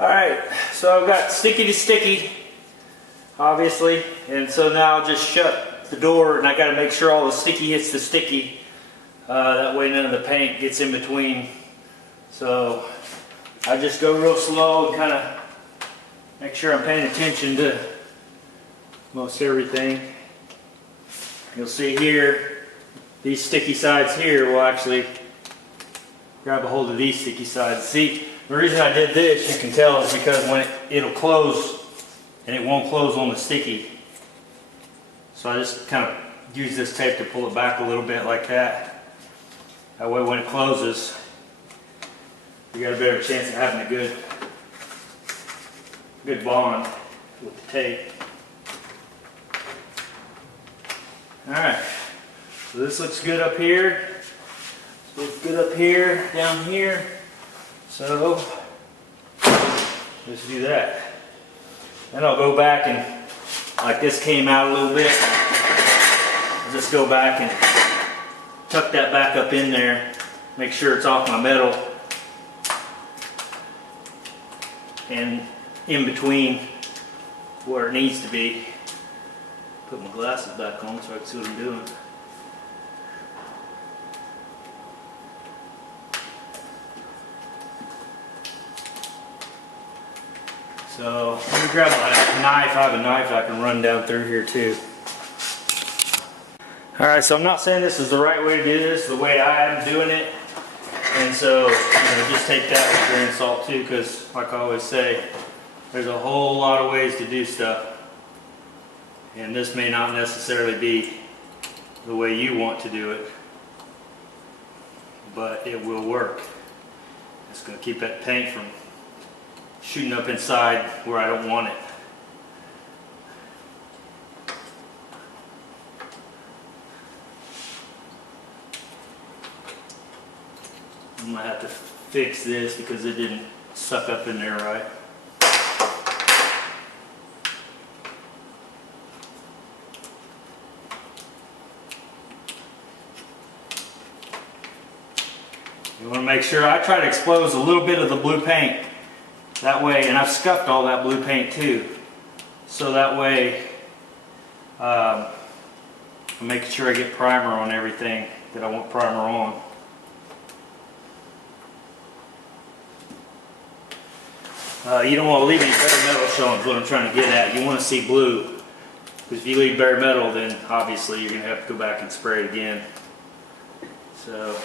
Alright, so I've got sticky to sticky, obviously, and so now I'll just shut the door, and I got to make sure all the sticky hits the sticky, that way none of the paint gets in between. So I just go real slow and kind of make sure I'm paying attention to most everything. You'll see here, these sticky sides here will actually grab a hold of these sticky sides. See, the reason I did this, you can tell, is because when it'll close, and it won't close on the sticky. So I just kind of use this tape to pull it back a little bit like that. That way when it closes, you got a better chance of having a good bond with the tape. Alright, so this looks good up here. Looks good up here, down here. So let's do that. Then I'll go back and, like this came out a little bit, I'll just go back and tuck that back up in there, make sure it's off my metal and in between where it needs to be. Put my glasses back on so I can see what I'm doing. So let me grab my knife. I have a knife I can run down through here too. Alright, so I'm not saying this is the right way to do this, the way I am doing it. And so, just take that with a grain of salt too, because like I always say, there's a whole lot of ways to do stuff. And this may not necessarily be the way you want to do it, but it will work. It's going to keep that paint from shooting up inside where I don't want it. I'm going to have to fix this because it didn't suck up in there right. You want to make sure, I try to expose a little bit of the blue paint. That way, and I've scuffed all that blue paint too. So that way, I'm making sure I get primer on everything that I want primer on. You don't want to leave any bare metal showing is what I'm trying to get at. You want to see blue. Because if you leave bare metal, then obviously you're going to have to go back and spray it again. So,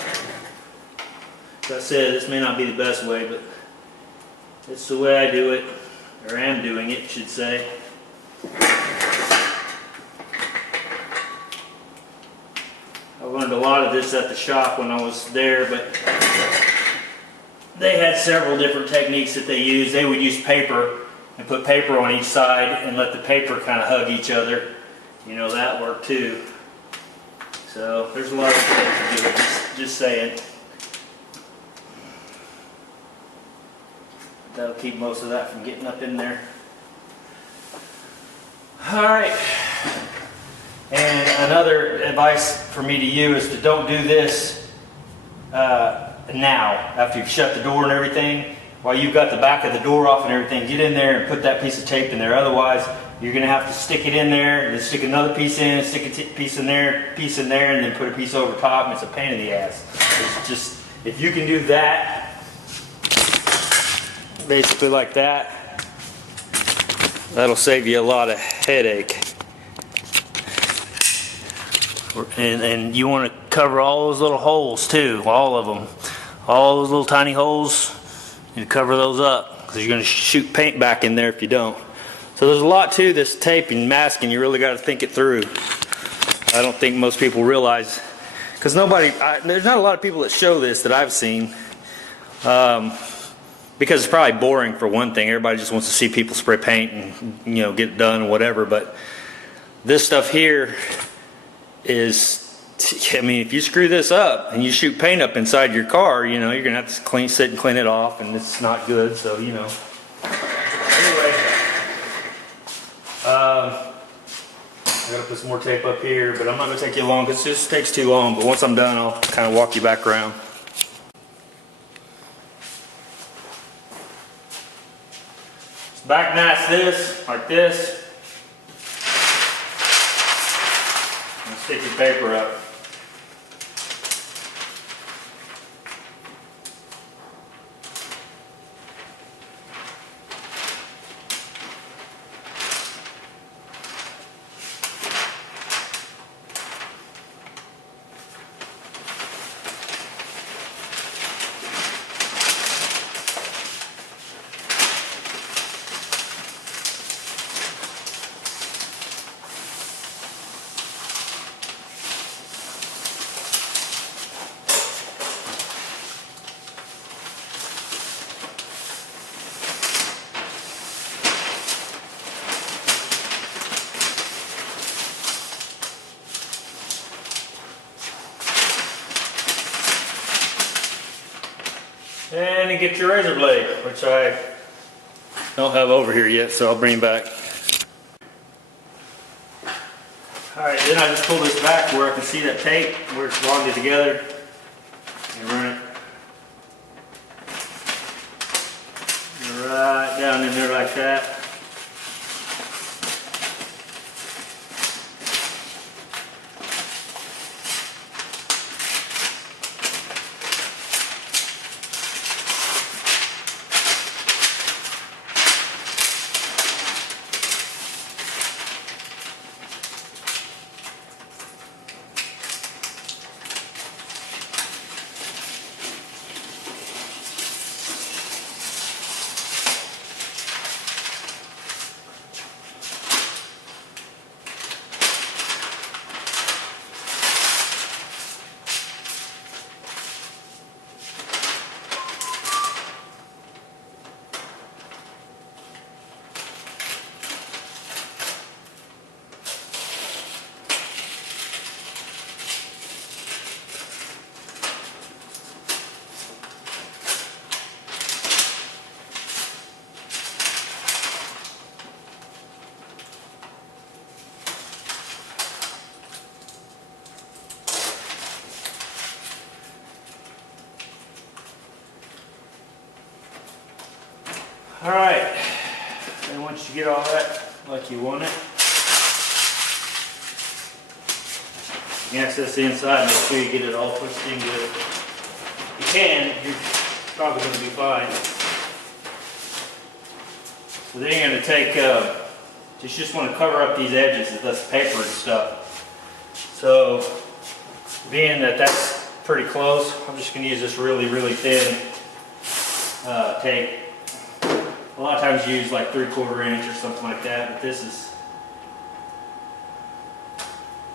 as I said, this may not be the best way, but it's the way I do it, or am doing it, should say. I learned a lot of this at the shop when I was there, but they had several different techniques that they used. They would use paper and put paper on each side and let the paper kind of hug each other. That worked too. So there's a lot of things to do it, just saying. That'll keep most of that from getting up in there. Alright. And another advice for me to you is to don't do this now, after you've shut the door and everything. While you've got the back of the door off and everything, get in there and put that piece of tape in there. Otherwise, you're going to have to stick it in there, and then stick another piece in, stick a piece in there, and then put a piece over top, and it's a pain in the ass. It's just, if you can do that, basically like that, that'll save you a lot of headache. And you want to cover all those little holes too, all of them, all those little tiny holes. You cover those up because you're going to shoot paint back in there if you don't. So there's a lot to this tape and masking. You really got to think it through. I don't think most people realize, because there's not a lot of people that show this that I've seen. Because it's probably boring for one thing. Everybody just wants to see people spray paint and get it done and whatever. But this stuff here is, if you screw this up and you shoot paint up inside your car, you're gonna have to sit and clean it off, and it's not good. So Anyway, I gotta put some more tape up here, but I'm not gonna take you long because this takes too long. But once I'm done, I'll kind of walk you back around. Back knife this, like this. And stick your paper up. And you get your razor blade, which I don't have over here yet, so I'll bring back. Alright, then I just pull this back where I can see that tape, where it's bonded together, and run it right down in there like that. Alright, and once you get all that like you want it, you can access the inside, make sure you get it all pushed in good. You can, you're probably going to be fine. So then you're going to take, you just want to cover up these edges with this paper and stuff. So, being that that's pretty close, I'm just going to use this really, really thin tape. A lot of times you use like 3/4 inch or something like that, but this is,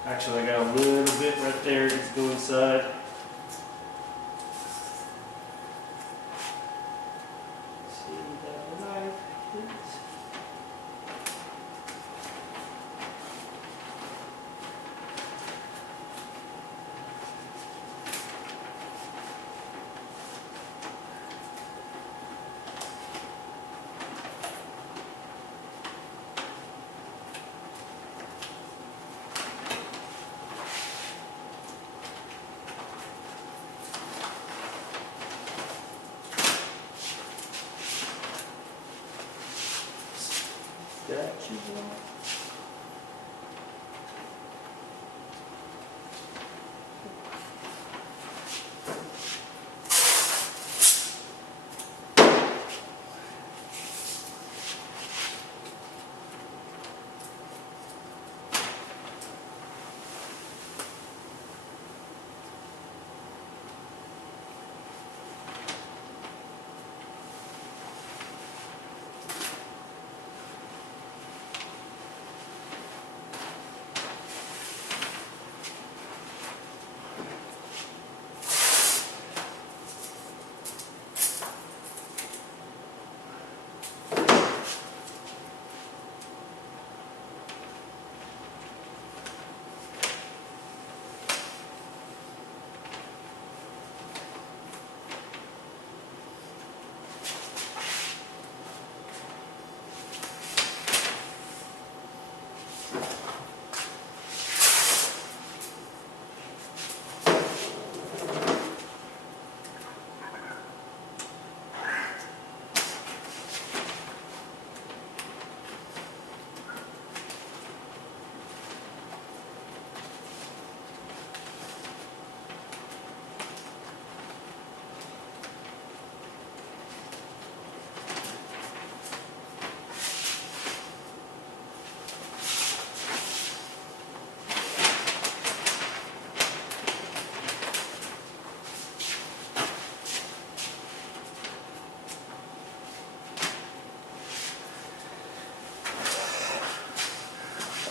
actually I got a little bit right there, just go inside. See that knife, please. That you want.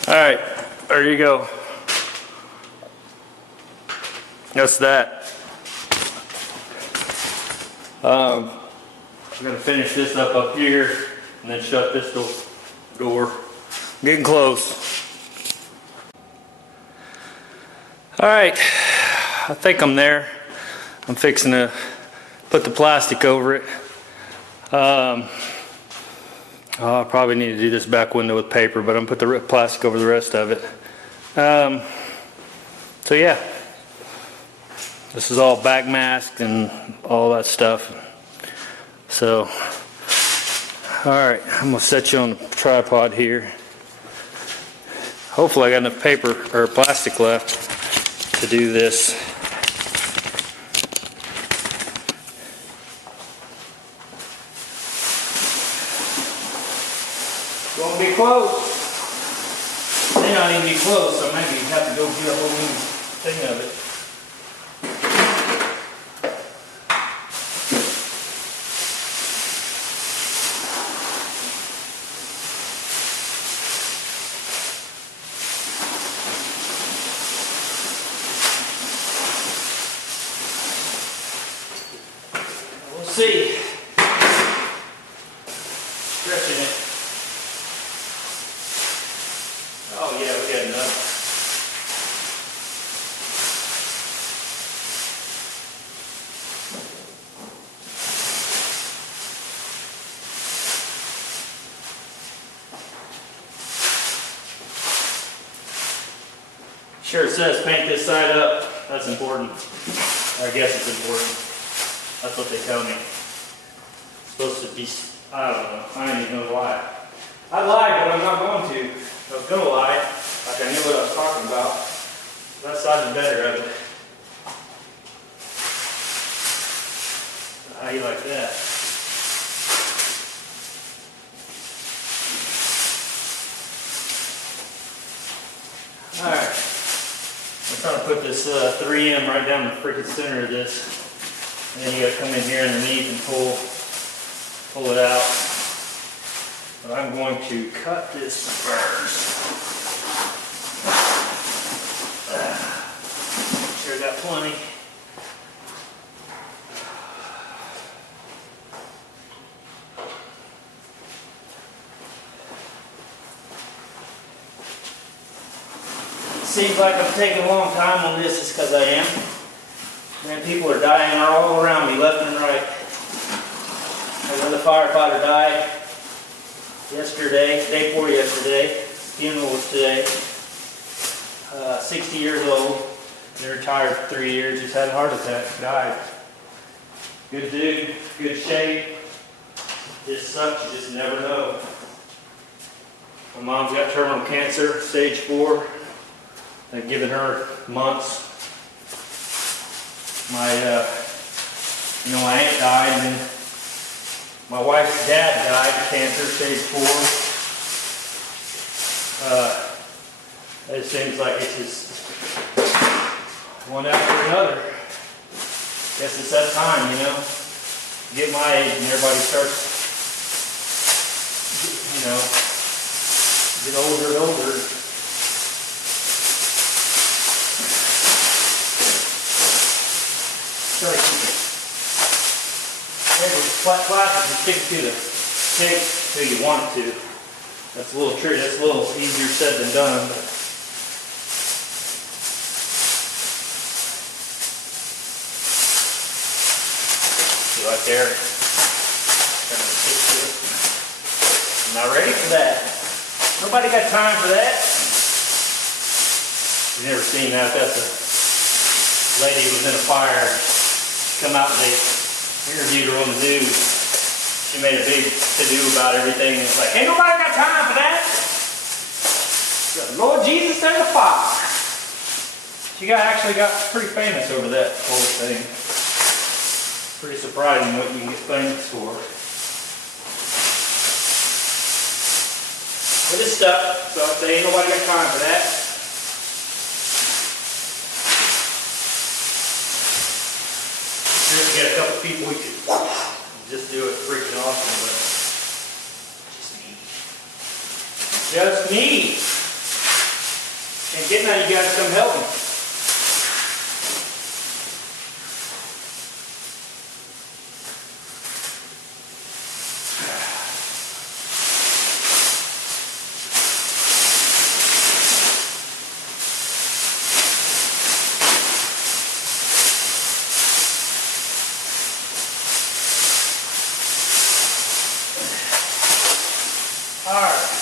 All right, there you go. That's that. I'm gonna finish this up here and then shut this door. Getting close. All right, I think I'm there. I'm fixing to put the plastic over it. I probably need to do this back window with paper, but I'm gonna put the plastic over the rest of it. So yeah, this is all back masked and all that stuff. So, all right, I'm gonna set you on the tripod here. Hopefully I got enough paper or plastic left to do this. Gonna be close. May not even be close, so maybe you have to go get a whole new thing of it. We'll see. Stretching it. Oh yeah, we got enough. Sure, it says paint this side up. That's important. I guess it's important. That's what they tell me. It's supposed to be, I don't know. I don't even know why. I lied, but I'm not going to. I was going to lie, like I knew what I was talking about. That side is better of it. How you like that? Alright. I'm trying to put this 3M right down the freaking center of this. And then you gotta come in here underneath and pull it out. But I'm going to cut this first. Make sure I got plenty. Seems like I'm taking a long time on this, is because I am. Man, people are dying all around me, left and right. Another firefighter died yesterday, day before yesterday. Funeral was today. 60 years old. Been retired for 3 years. Just had a heart attack. Died. Good dude. Good shape. Just sucks. You just never know. My mom's got terminal cancer, stage 4. They've given her months. My aunt died, and then my wife's dad died of cancer, stage 4. It seems like it's just one after another. Guess it's that time, you know. Get my age and everybody starts, you know, get older and older. Try to keep it. Flat plastic and stick it to the tape till you want it to. That's a little tricky. That's a little easier said than done. But see right there. Trying to stick to it. I'm not ready for that. Nobody got time for that. You've never seen that. That's a lady who was in a fire. Come out and they interviewed her on the news. She made a big to-do about everything and was like, ain't nobody got time for that. Lord Jesus, there's a fire. She actually got pretty famous over that whole thing. Pretty surprising what you can get famous for. But it's stuck, so I say ain't nobody got time for that. If we get a couple people, we could just do it freaking awesome, but just me. Just me. And get now, you guys come help me. All right.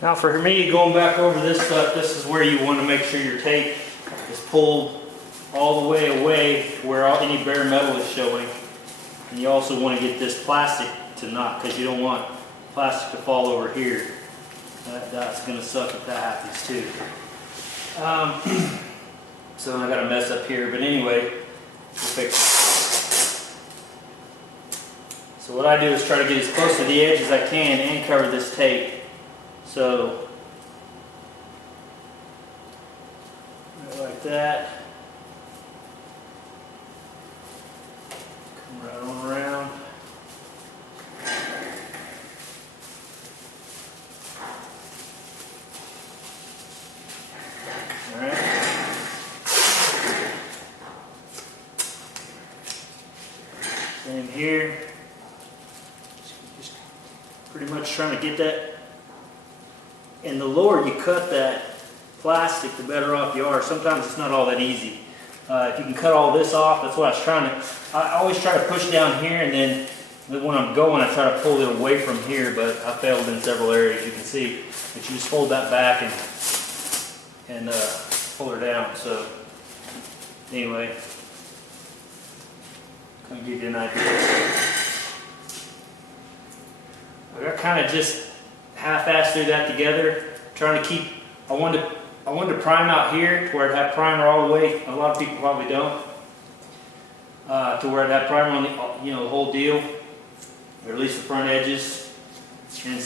Now for me, going back over this stuff, this is where you want to make sure your tape is pulled all the way away where any bare metal is showing. And you also want to get this plastic to not, because you don't want plastic to fall over here. That's going to suck if that happens too. So I got a mess up here, but anyway, we'll fix it. So what I do is try to get as close to the edge as I can and cover this tape. So, like that. Come right on around. Alright. Same here. Just pretty much trying to get that. And the lower you cut that plastic, the better off you are. Sometimes it's not all that easy. If you can cut all this off, that's what I was trying to. I always try to push down here, and then when I'm going, I try to pull it away from here, but I failed in several areas, you can see. But you just fold that back and pull her down. So anyway, kind of give you an idea. I kind of just half-assed through that together, trying to keep. I wanted to prime out here to where it had primer all the way. A lot of people probably don't. To where it had primer on the the whole deal, or at least the front edges. And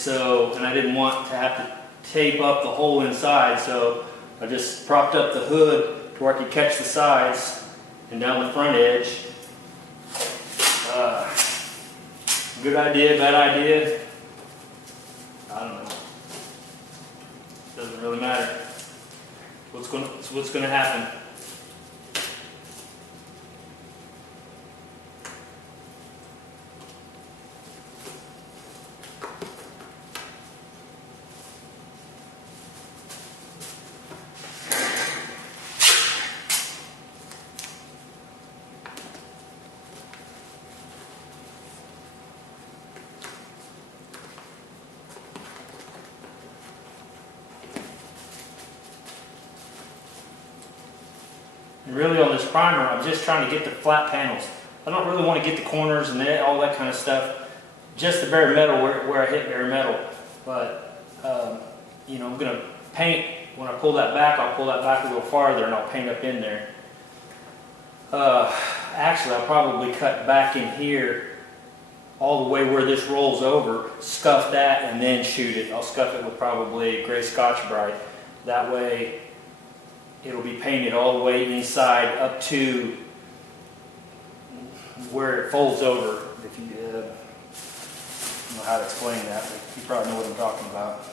I didn't want to have to tape up the whole inside, so I just propped up the hood to where I could catch the sides and down the front edge. Good idea, bad idea? I don't know. Doesn't really matter. It's what's going to happen. And really on this primer, I'm just trying to get the flat panels. I don't really want to get the corners and all that kind of stuff. Just the bare metal where I hit bare metal. But, I'm going to paint. When I pull that back, I'll pull that back a little farther and I'll paint up in there. Actually, I'll probably cut back in here all the way where this rolls over, scuff that, and then shoot it. I'll scuff it with probably gray Scotch-Brite. That way, it'll be painted all the way inside up to where it folds over. If you I don't know how to explain that, but you probably know what I'm talking about.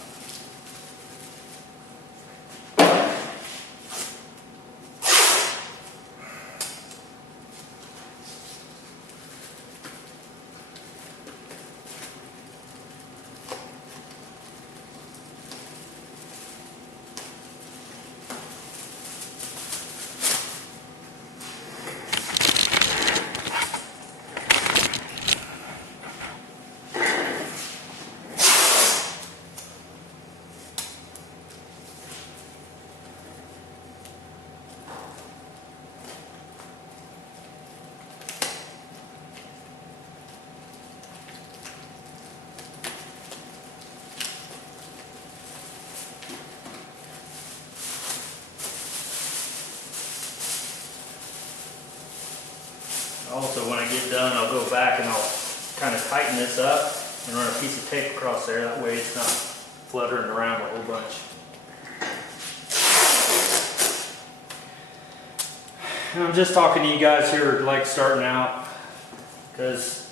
Also, when I get done, I'll go back and I'll kind of tighten this up and run a piece of tape across there. That way it's not fluttering around a whole bunch. And I'm just talking to you guys who are like starting out, because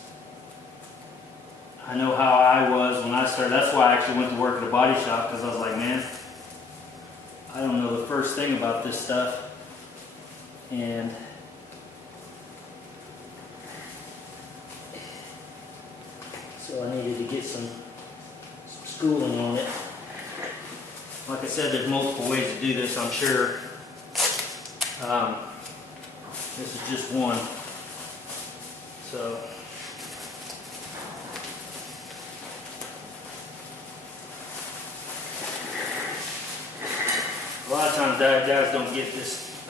I know how I was when I started. That's why I actually went to work at a body shop, because I was like, man, I don't know the first thing about this stuff. And so I needed to get some schooling on it. Like I said, there's multiple ways to do this, I'm sure. This is just one. So A lot of times guys don't get this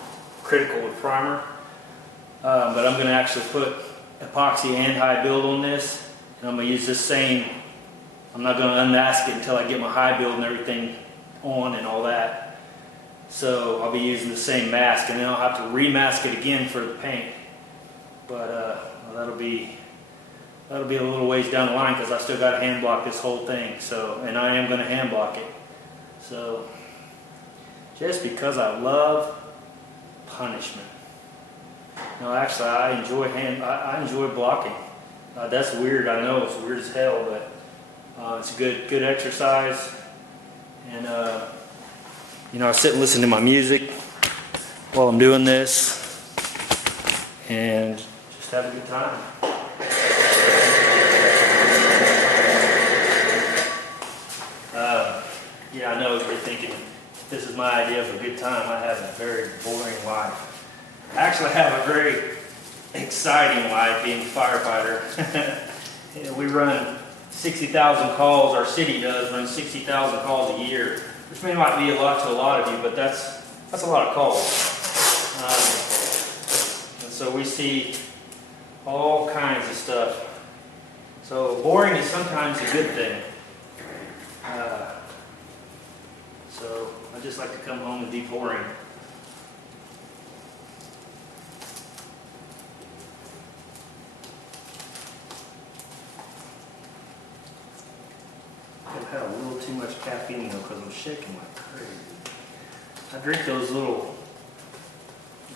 critical with primer, but I'm going to actually put epoxy and high build on this, and I'm going to use this same. I'm not going to unmask it until I get my high build and everything on and all that. So I'll be using the same mask, and then I'll have to remask it again for the paint. But well, that'll be a little ways down the line because I still got to hand block this whole thing. So, and I am going to hand block it. So just because I love punishment. No, actually, I enjoy blocking. That's weird. I know it's weird as hell, but it's a good exercise. And you know, I sit and listen to my music while I'm doing this, and just have a good time. Yeah, I know if you're thinking, this is my idea of a good time. I have a very boring life. I actually have a very exciting life being a firefighter. We run 60,000 calls, our city does run 60,000 calls a year, which may not be a lot to a lot of you, but that's a lot of calls. And so we see all kinds of stuff. So boring is sometimes a good thing. So I just like to come home and be boring. I've had a little too much caffeine though because I'm shaking like crazy. I drink those little,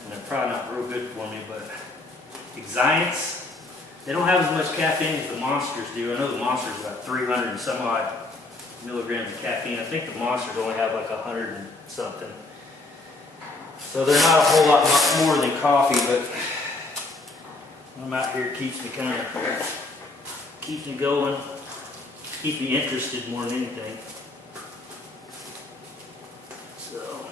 and they're probably not real good for me, but Excients, they don't have as much caffeine as the Monsters do. I know the Monsters are about 300 and some odd milligrams of caffeine. I think the Monsters only have like 100 and something. So they're not a whole lot more than coffee, but when I'm out here, it keeps me going, keeps me interested more than anything. So.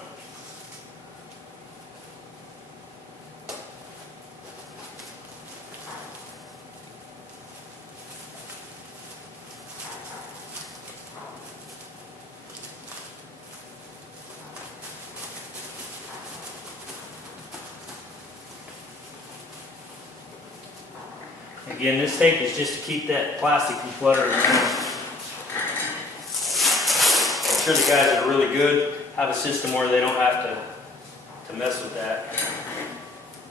Again, this tape is just to keep that plastic from fluttering around. I'm sure the guys that are really good have a system where they don't have to mess with that.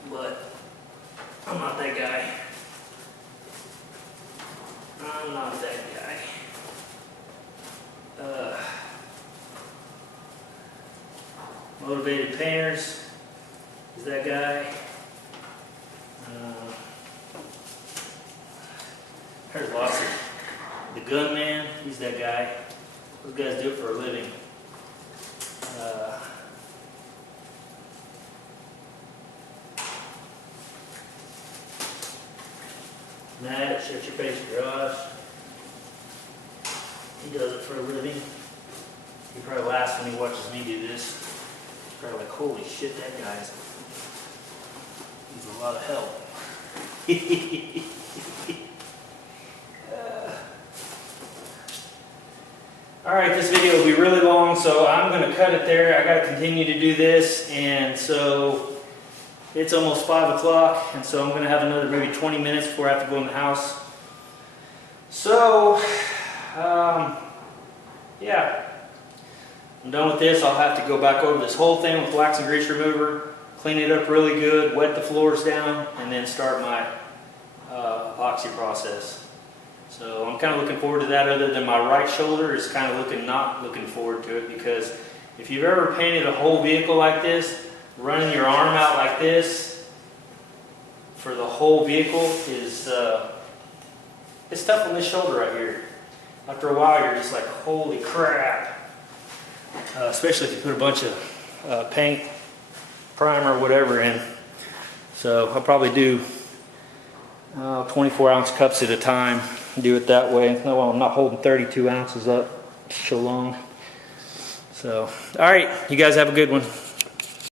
But I'm not that guy. I'm not that guy. Motivated Painters is that guy. There's lots of the Gunman, he's that guy. Those guys do it for a living. Matt at Shut Your Face Garage. He does it for a living. He probably laughs when he watches me do this. He's probably like, holy shit, that guy's a lot of help. Alright, this video will be really long, so I'm going to cut it there. I got to continue to do this, and so it's almost 5 o'clock, and so I'm going to have another maybe 20 minutes before I have to go in the house. So, yeah, I'm done with this. I'll have to go back over this whole thing with wax and grease remover, clean it up really good, wet the floors down, and then start my epoxy process. So I'm kind of looking forward to that, other than my right shoulder is kind of not looking forward to it, because if you've ever painted a whole vehicle like this, running your arm out like this for the whole vehicle is it's tough on this shoulder right here. After a while you're just like, holy crap. Especially if you put a bunch of paint, primer, whatever in. So I'll probably do 24-ounce cups at a time. Do it that way. No, I'm not holding 32 ounces up so long. So, all right, you guys have a good one.